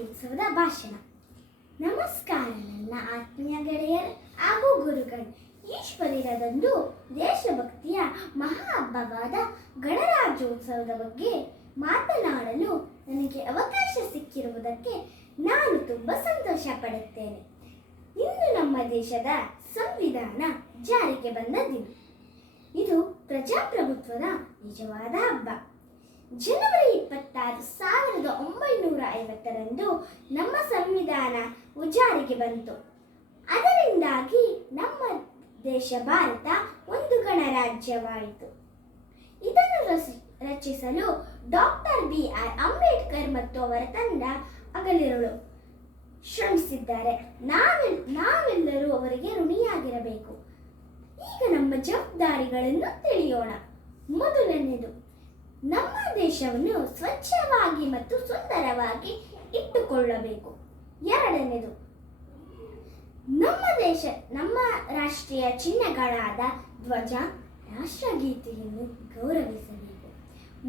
ಗಣರಾಜ್ಯೋತ್ಸವದ ಭಾಷಣ. ನಮಸ್ಕಾರ ನನ್ನ ಆತ್ಮೀಯ ಗೆಳೆಯರು ಹಾಗೂ ಗುರುಗಳು. ಈಶ್ವರದಂದು ದೇಶಭಕ್ತಿಯ ಮಹಾ ಹಬ್ಬವಾದ ಗಣರಾಜ್ಯೋತ್ಸವದ ಬಗ್ಗೆ ಮಾತನಾಡಲು ನನಗೆ ಅವಕಾಶ ಸಿಕ್ಕಿರುವುದಕ್ಕೆ ನಾನು ತುಂಬ ಸಂತೋಷ ಪಡುತ್ತೇನೆ. ಇಂದು ನಮ್ಮ ದೇಶದ ಸಂವಿಧಾನ ಜಾರಿಗೆ ಬಂದ ದಿನ. ಇದು ಪ್ರಜಾಪ್ರಭುತ್ವದ ನಿಜವಾದ ಹಬ್ಬ. ಜನವರಿ 26, 1950ರಂದು ನಮ್ಮ ಸಂವಿಧಾನ ಜಾರಿಗೆ ಬಂತು. ಅದರಿಂದಾಗಿ ನಮ್ಮ ದೇಶ ಭಾರತ ಒಂದು ಗಣರಾಜ್ಯವಾಯಿತು. ಇದನ್ನು ರಚಿಸಲು ಡಾಕ್ಟರ್ BR ಅಂಬೇಡ್ಕರ್ ಮತ್ತು ಅವರ ತಂಡ ಹಗಲಿರುಳು ಶ್ರಮಿಸಿದ್ದಾರೆ. ನಾವೆಲ್ಲರೂ ಅವರಿಗೆ ಋಣಿಯಾಗಿರಬೇಕು. ಈಗ ನಮ್ಮ ಜವಾಬ್ದಾರಿಗಳನ್ನು ತಿಳಿಯೋಣ. ಮೊದಲನೆಯದು, ನಮ್ಮ ದೇಶವನ್ನು ಸ್ವಚ್ಛವಾಗಿ ಮತ್ತು ಸುಂದರವಾಗಿ ಇಟ್ಟುಕೊಳ್ಳಬೇಕು. ಎರಡನೇದು, ನಮ್ಮ ರಾಷ್ಟ್ರೀಯ ಚಿಹ್ನೆಗಳಾದ ಧ್ವಜ, ರಾಷ್ಟ್ರಗೀತೆಯನ್ನು ಗೌರವಿಸಬೇಕು.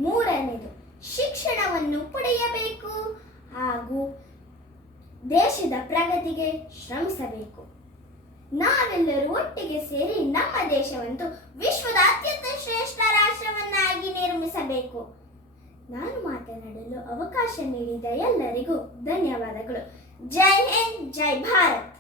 ಮೂರನೇದು, ಶಿಕ್ಷಣವನ್ನು ಪಡೆಯಬೇಕು ಹಾಗೂ ದೇಶದ ಪ್ರಗತಿಗೆ ಶ್ರಮಿಸಬೇಕು. ನಾವೆಲ್ಲರೂ ಒಟ್ಟಿಗೆ ಸೇರಿ ನಮ್ಮ ದೇಶವನ್ನು ವಿಶ್ವದ ಅತ್ಯಂತ ಶ್ರೇಷ್ಠ ರಾಷ್ಟ್ರವನ್ನಾಗಿ ನಿರ್ಮಿಸಬೇಕು. ನಾನು ಮಾತನಾಡಲು ಅವಕಾಶ ನೀಡಿದ ಎಲ್ಲರಿಗೂ ಧನ್ಯವಾದಗಳು. ಜೈ ಹಿಂದ್, ಜೈ ಭಾರತ್.